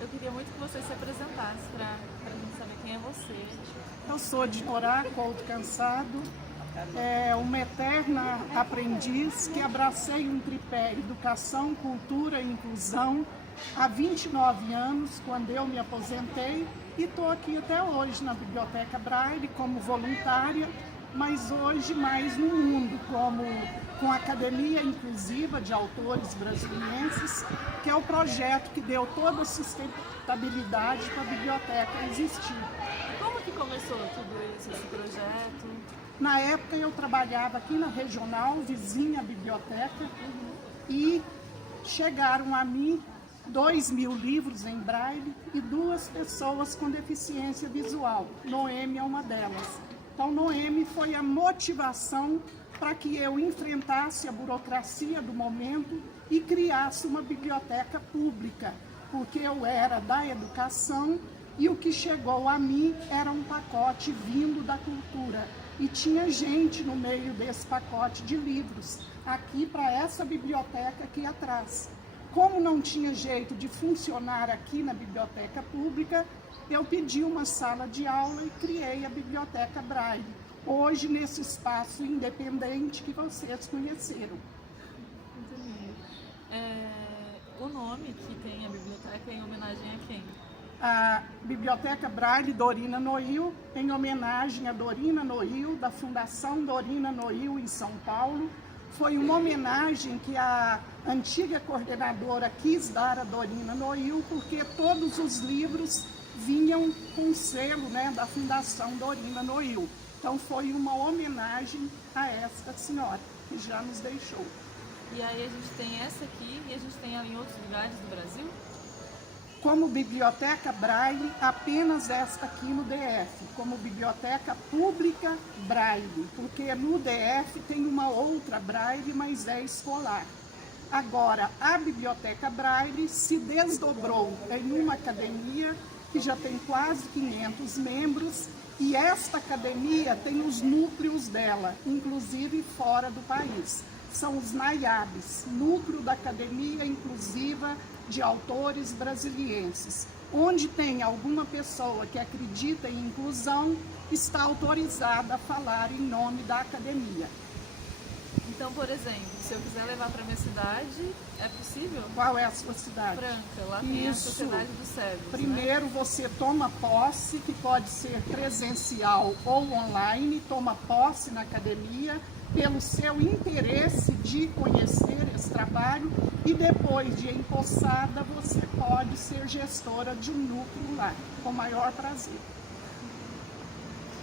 Eu queria muito que você se apresentasse para a gente saber quem é você. Eu sou de Morá, Couto Cansado, uma eterna aprendiz que abracei um tripé educação, cultura e inclusão há 29 anos, quando eu me aposentei, e estou aqui até hoje na Biblioteca Braille como voluntária, mas hoje mais no mundo, com a Academia Inclusiva de Autores Brasilienses, que é o projeto que deu toda a sustentabilidade para a biblioteca existir. Como que começou tudo isso, esse projeto? Na época eu trabalhava aqui na regional, vizinha à biblioteca, e chegaram a mim 2.000 livros em braille e 2 pessoas com deficiência visual. Noemi é uma delas. Então, Noemi foi a motivação para que eu enfrentasse a burocracia do momento e criasse uma biblioteca pública, porque eu era da educação e o que chegou a mim era um pacote vindo da cultura. E tinha gente no meio desse pacote de livros, aqui para essa biblioteca aqui atrás. Como não tinha jeito de funcionar aqui na biblioteca pública, eu pedi uma sala de aula e criei a Biblioteca Braille, hoje nesse espaço independente que vocês conheceram. O nome que tem a biblioteca é em homenagem a quem? A Biblioteca Braille Dorina Noil, em homenagem a Dorina Noil, da Fundação Dorina Noil em São Paulo. Foi uma homenagem que a antiga coordenadora quis dar a Dorina Noil, porque todos os livros vinham com o selo, né, da Fundação Dorina Noil. Então foi uma homenagem a esta senhora, que já nos deixou. E aí a gente tem essa aqui e a gente tem ela em outros lugares do Brasil? Como Biblioteca Braille, apenas esta aqui no DF, como Biblioteca Pública Braille, porque no DF tem uma outra Braille, mas é escolar. Agora, a Biblioteca Braille se desdobrou em uma academia que já tem quase 500 membros, e esta academia tem os núcleos dela, inclusive fora do país. São os NAIABs, Núcleo da Academia Inclusiva de Autores Brasilienses. Onde tem alguma pessoa que acredita em inclusão, está autorizada a falar em nome da academia. Então, por exemplo, se eu quiser levar para minha cidade, é possível? Qual é a sua cidade? Franca, lá tem a Sociedade dos Cegos. Primeiro, né? Você toma posse, que pode ser presencial ou online, toma posse na academia, pelo seu interesse de conhecer esse trabalho, e depois de empossada, você pode ser gestora de um núcleo lá, com o maior prazer.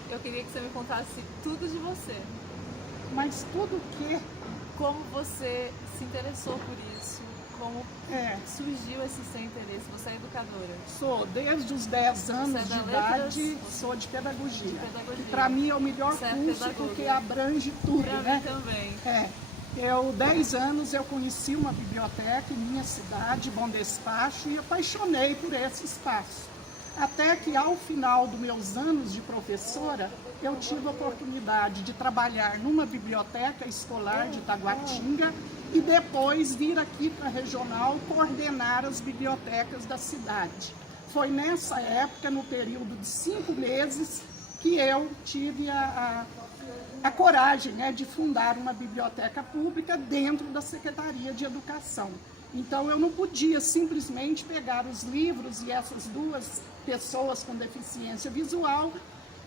Eu queria que você me contasse tudo de você. Mas tudo que... Como você se interessou por isso? Como surgiu esse seu interesse? Você é educadora? Sou, desde os 10 anos de idade, sou de pedagogia. Para mim é o melhor curso, porque abrange tudo, né? Para mim também. Eu, 10 anos, eu conheci uma biblioteca em minha cidade, Bom Despacho, e apaixonei por esse espaço. Até que, ao final dos meus anos de professora, eu tive a oportunidade de trabalhar numa biblioteca escolar de Taguatinga e depois vir aqui para a regional coordenar as bibliotecas da cidade. Foi nessa época, no período de 5 meses, que eu tive a coragem, né, de fundar uma biblioteca pública dentro da Secretaria de Educação. Então eu não podia simplesmente pegar os livros e essas 2 pessoas com deficiência visual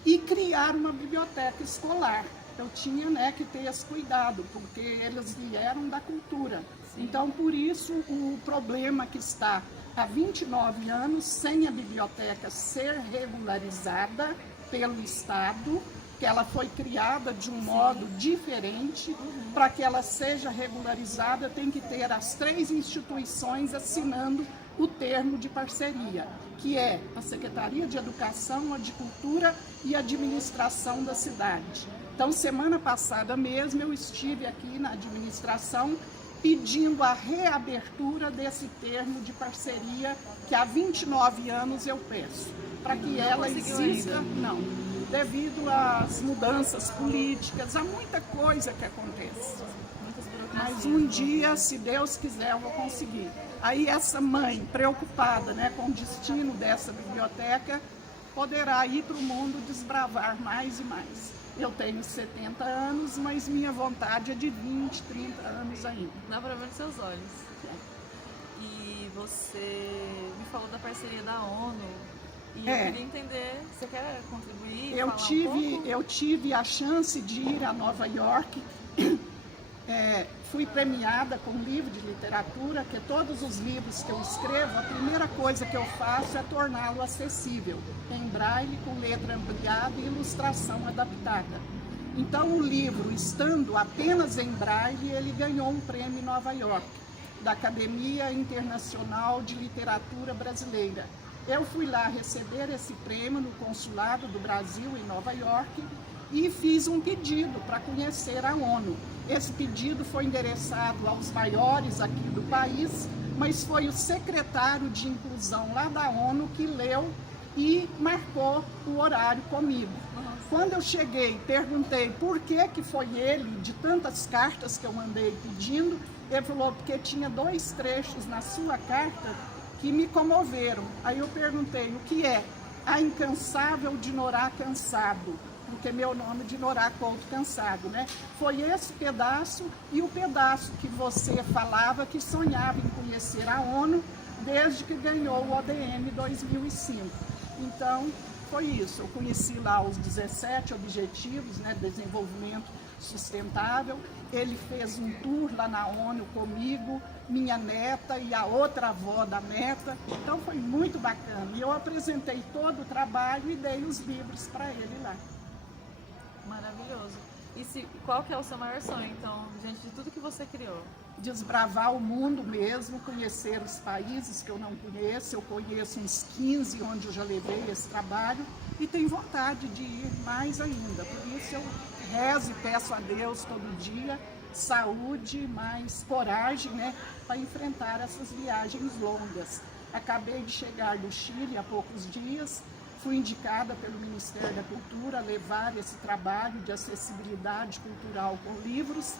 e criar uma biblioteca escolar. Eu tinha, né, que ter esse cuidado, porque eles vieram da cultura. Sim. Então, por isso, o problema que está há 29 anos sem a biblioteca ser regularizada pelo Estado, que ela foi criada de um modo diferente. Para que ela seja regularizada, tem que ter as 3 instituições assinando o termo de parceria, que é a Secretaria de Educação, a de Cultura e a Administração da cidade. Então, semana passada mesmo, eu estive aqui na administração pedindo a reabertura desse termo de parceria que há 29 anos eu peço, para que ela exista. Não, devido às mudanças políticas, há muita coisa que acontece. Mas um dia, se Deus quiser, eu vou conseguir. Aí essa mãe, preocupada, né, com o destino dessa biblioteca, poderá ir para o mundo desbravar mais e mais. Eu tenho 70 anos, mas minha vontade é de 20, 30 anos ainda. Dá para ver nos seus olhos. E você me falou da parceria da ONU. E eu queria entender, você quer contribuir? Eu tive a chance de ir a Nova York. Fui premiada com um livro de literatura, que todos os livros que eu escrevo, a primeira coisa que eu faço é torná-lo acessível, em braille, com letra ampliada e ilustração adaptada. Então o livro, estando apenas em braille, ele ganhou um prêmio em Nova York, da Academia Internacional de Literatura Brasileira. Eu fui lá receber esse prêmio no Consulado do Brasil, em Nova York, e fiz um pedido para conhecer a ONU. Esse pedido foi endereçado aos maiores aqui do país, mas foi o secretário de inclusão lá da ONU que leu e marcou o horário comigo. Quando eu cheguei, perguntei por que foi ele, de tantas cartas que eu mandei pedindo, ele falou porque tinha 2 trechos na sua carta que me comoveram. Aí eu perguntei, o que é? A incansável de Norá Cansado, porque meu nome de Norá Couto Cansado, né? Foi esse pedaço e o pedaço que você falava que sonhava em conhecer a ONU desde que ganhou o ODM 2005. Então, foi isso. Eu conheci lá os 17 objetivos, né, de desenvolvimento sustentável. Ele fez um tour lá na ONU comigo, minha neta e a outra avó da neta. Então, foi muito bacana. E eu apresentei todo o trabalho e dei os livros para ele lá. Maravilhoso. E qual que é o seu maior sonho, então, diante de tudo que você criou? Desbravar o mundo mesmo, conhecer os países que eu não conheço. Eu conheço uns 15 onde eu já levei esse trabalho e tenho vontade de ir mais ainda. Por isso eu rezo e peço a Deus todo dia saúde, mais coragem, né, para enfrentar essas viagens longas. Acabei de chegar do Chile há poucos dias. Fui indicada pelo Ministério da Cultura a levar esse trabalho de acessibilidade cultural com livros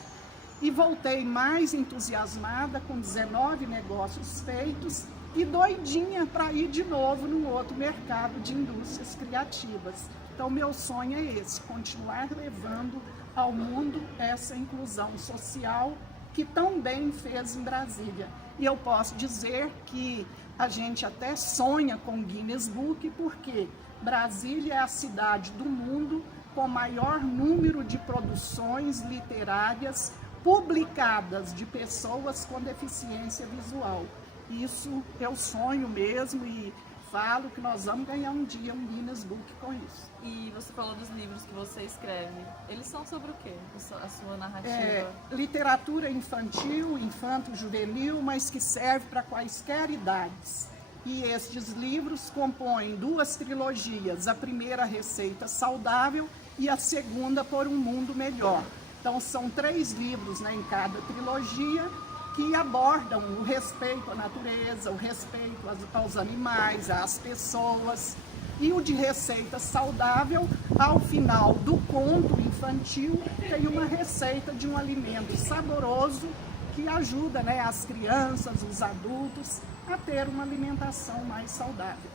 e voltei mais entusiasmada, com 19 negócios feitos e doidinha para ir de novo num outro mercado de indústrias criativas. Então, meu sonho é esse, continuar levando ao mundo essa inclusão social que tão bem fez em Brasília. E eu posso dizer que a gente até sonha com Guinness Book, porque Brasília é a cidade do mundo com maior número de produções literárias publicadas de pessoas com deficiência visual. Isso eu sonho mesmo e falo que nós vamos ganhar um dia um Guinness Book com isso. E você falou dos livros que você escreve. Eles são sobre o quê? A sua narrativa? Literatura infantil, infanto-juvenil, mas que serve para quaisquer idades. E estes livros compõem 2 trilogias. A primeira, Receita Saudável, e a segunda, Por um Mundo Melhor. Então, são 3 livros, né, em cada trilogia, que abordam o respeito à natureza, o respeito aos animais, às pessoas. E o de Receita Saudável, ao final do conto infantil, tem uma receita de um alimento saboroso que ajuda, né, as crianças, os adultos, a ter uma alimentação mais saudável.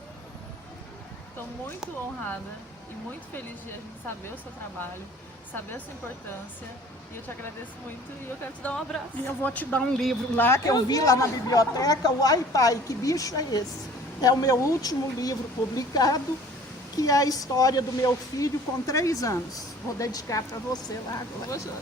Estou muito honrada e muito feliz de a gente saber o seu trabalho, saber a sua importância. E eu te agradeço muito e eu quero te dar um abraço. E eu vou te dar um livro lá, que eu vi lá na biblioteca, Uai Pai, que bicho é esse? É o meu último livro publicado, que é a história do meu filho com 3 anos. Vou dedicar para você lá agora. Vou chorar.